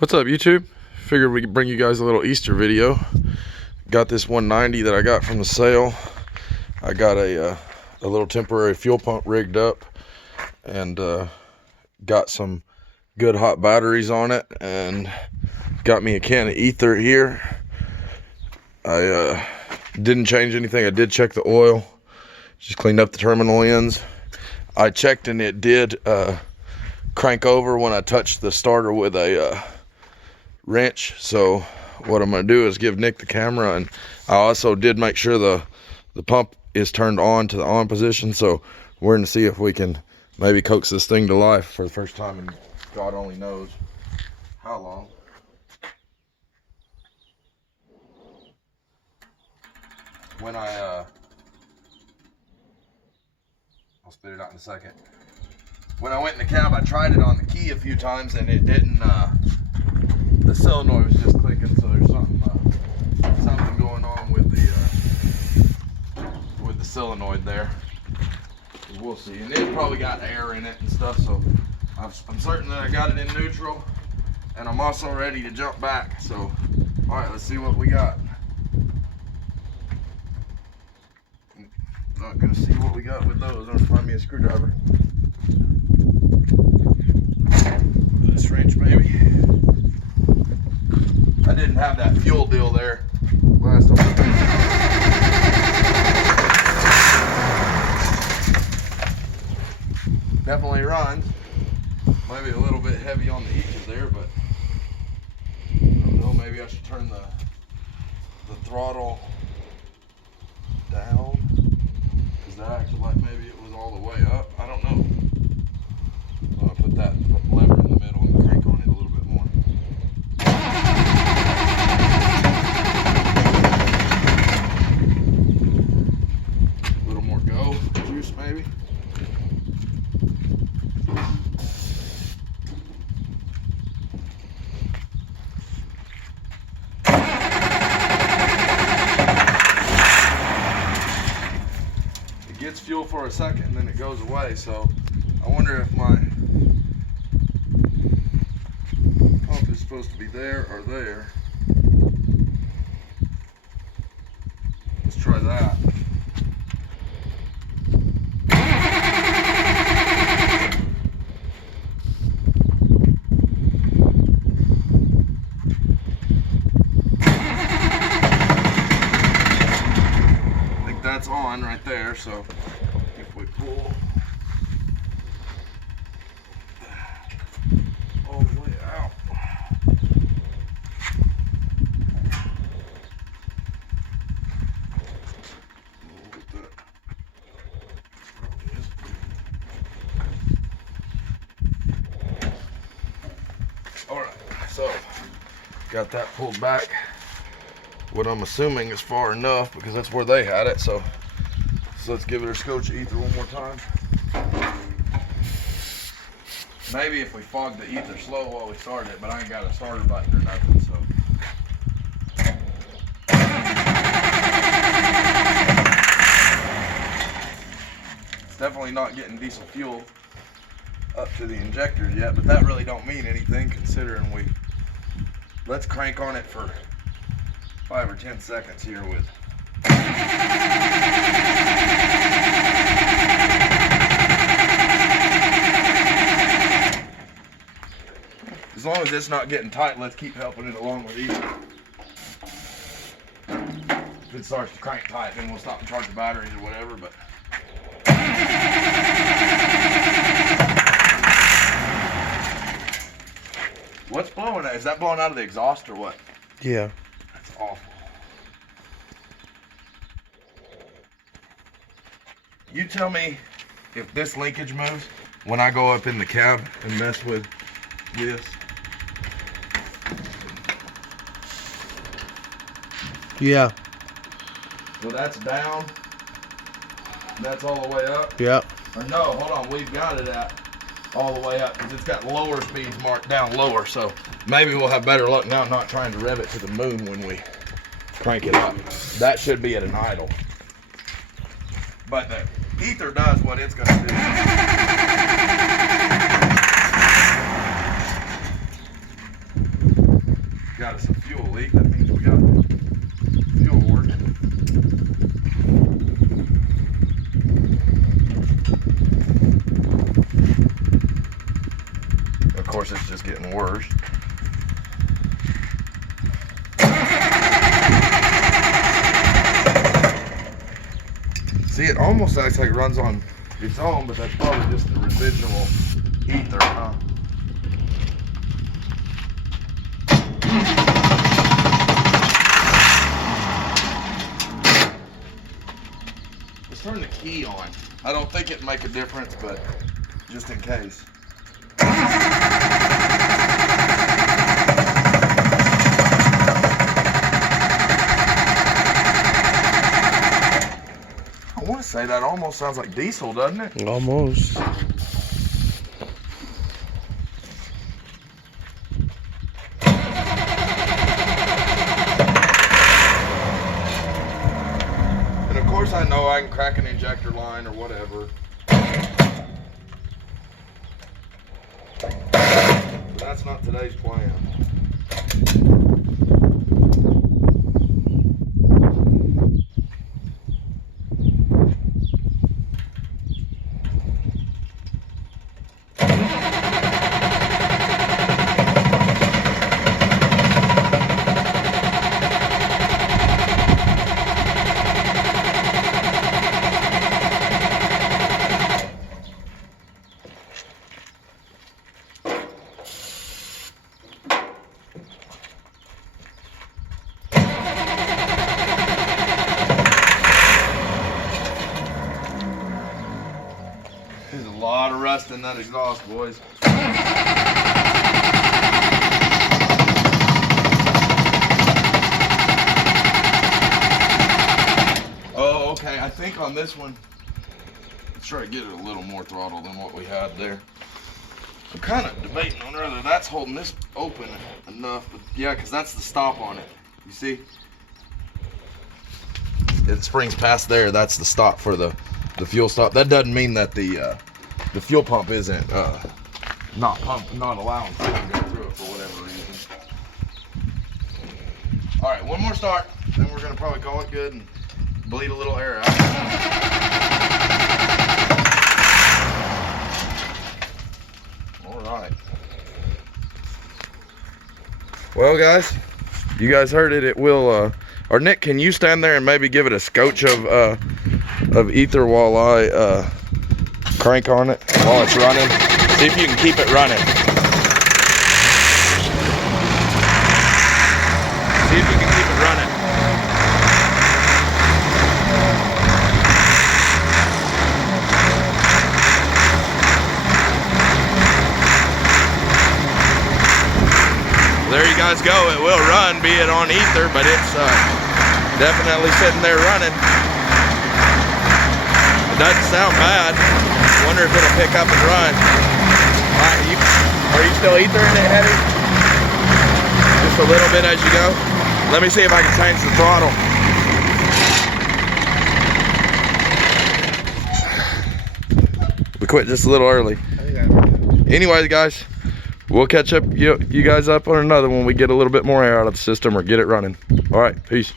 What's up, YouTube? Figured we could bring you guys a little Easter video. Got this 190 that I got from the sale. I got a little temporary fuel pump rigged up and got some good hot batteries on it, and got me a can of ether here. I didn't change anything. I did check the oil, just cleaned up the terminal ends. I checked and it did crank over when I touched the starter with a wrench. So what I'm going to do is give Nick the camera, and I also did make sure the pump is turned on to the on position. So we're going to see if we can maybe coax this thing to life for the first time, and God only knows how long. When I'll spit it out in a second. When I went in the cab, I tried it on the key a few times and it didn't, the solenoid was just clicking, so there's something going on with the solenoid there. We'll see. And it probably got air in it and stuff, so I'm certain that I got it in neutral, and I'm also ready to jump back. So, all right, let's see what we got. Not gonna see what we got with those. I'm gonna find me a screwdriver. This wrench, maybe. I didn't have that fuel deal there last time. Definitely runs. Maybe a little bit heavy on the E's there, but I don't know. Maybe I should turn the throttle down. That acted like maybe it was all the way up. I don't know. I'm gonna put that lever in the middle and crank on it a little bit more. A little more go juice, maybe. Gets fuel for a second and then it goes away, so I wonder if my pump is supposed to be there or there. Let's try that. I think that's on right there, so if we pull all the way out, we'll get that. All right, so got that pulled back. What I'm assuming is far enough, because that's where they had it. So let's give it a scotch of ether one more time. Maybe if we fog the ether slow while we start it, but I ain't got a starter button or nothing, so. It's definitely not getting diesel fuel up to the injectors yet, but that really don't mean anything considering let's crank on it for 5 or 10 seconds here with. As long as it's not getting tight, let's keep helping it along with ether. If it starts to crank tight, then we'll stop and charge the batteries or whatever, but. What's blowing out? Is that blowing out of the exhaust or what? Yeah. That's awful. You tell me if this linkage moves when I go up in the cab and mess with this. Yeah. So that's down. That's all the way up. Yeah. Or no, hold on. We've got it at all the way up because it's got lower speeds marked down lower. So maybe we'll have better luck now not trying to rev it to the moon when we crank it up. That should be at an idle. But the ether does what it's going to do. got us a fuel leak. That means we got fuel working. Of course, it's just getting worse. See, it almost acts like it runs on its own, but that's probably just the residual ether, huh? Let's turn the key on. I don't think it'd make a difference, but just in case. I want to say that almost sounds like diesel, doesn't it? Almost. And of course I know I can crack an injector line or whatever. But that's not today's plan. There's a lot of rust in that exhaust, boys. Oh, okay. I think on this one, let's try to get it a little more throttle than what we had there. I'm kind of debating on whether that's holding this open enough, but yeah, because that's the stop on it. You see? It springs past there. That's the stop for the fuel stop. That doesn't mean that the fuel pump isn't not allowing fuel to go through it for whatever reason. All right, one more start, then we're gonna probably call it good and bleed a little air out. All right. Well, guys, you guys heard it. It will. Or Nick, can you stand there and maybe give it a scotch of ether while I crank on it while it's running? See if you can keep it running. See if you can keep it running. There you guys go. It will run, be it on ether, but it's definitely sitting there running. It doesn't sound bad. Wonder if it'll pick up and run. All right, are you still ethering it, Eddie? Just a little bit as you go. Let me see if I can change the throttle. We quit just a little early. Anyways, guys, we'll catch up you guys up on another when we get a little bit more air out of the system or get it running. All right, peace.